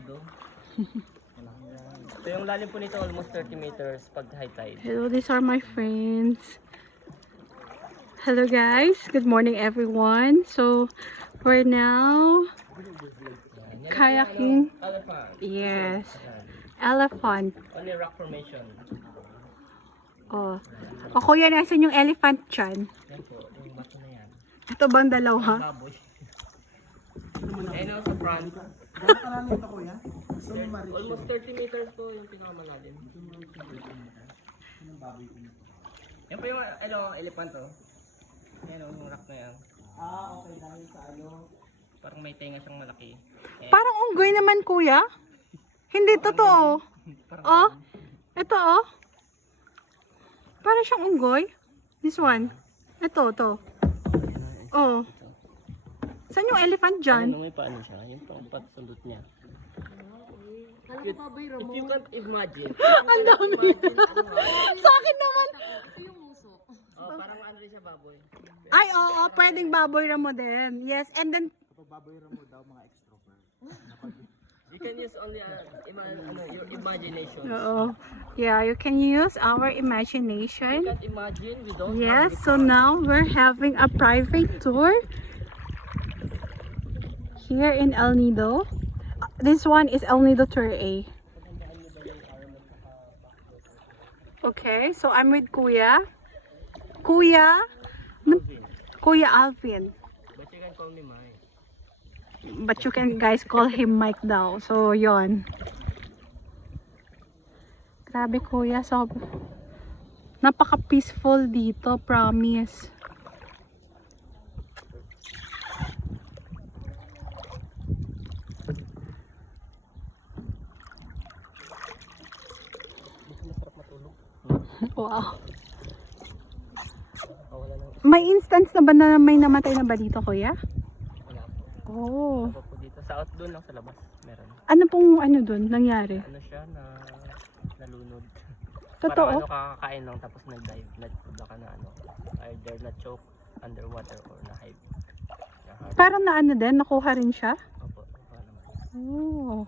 Nido. So yung lalim po nito almost 30 meters pag high tide. Hello, these are my friends. Hello guys, good morning everyone. So we're now kayaking. Elephant. Yes, elephant. Only rock formation. Oh, o kuya, nasan yung elephant dyan? Yan po, yung bato na yan. Ito bang dalawa? Baboy. Ayun sa front. Nakakalalim ito kuya? Almost 30 meters po yung pinakamalalim. Yan po yung elephant oh. Yan oh, yung rock na yan. Okay, dahil sa ano? Parang may tenga siyang malaki. Parang unggoy naman kuya. Hindi totoo. Oh, ito oh. Parang siyang unggoy. This one. Ito, to. Oh. Saan yung elephant dyan? Ano may paano siya? Yung pagsulot niya. If you can't imagine. Ang dami. Sa akin naman. Oh, parang ano rin siya baboy. Ay, oo, pwedeng baboy ramo din. Yes, and then, Kapag baboy mo daw mga extrovert. You can use only your imagination. oo. Yeah, you can use our You imagination. can't imagine we don't Yes, have so now we're having a private tour here in El Nido. This one is El Nido Tour A. Okay, so I'm with Kuya. Kuya? Alvin. Kuya Alvin. But you can call me Mai. But you can guys call him Mike daw. So, yon. Grabe kuya, napaka-peaceful dito, promise. Wow. Oh, wala na. May instance na ba na may namatay na ba dito, kuya? Wala po. Oh. Wala po dito. Sa out doon lang sa labas. Meron. Ano pong dun nangyari? Ano siya na nalunod. Totoo? Parang kakakain lang tapos nag-dive. Baka na either na-choke underwater or na-hive. Parang din, nakuha rin siya? Opo. Naman. Oh.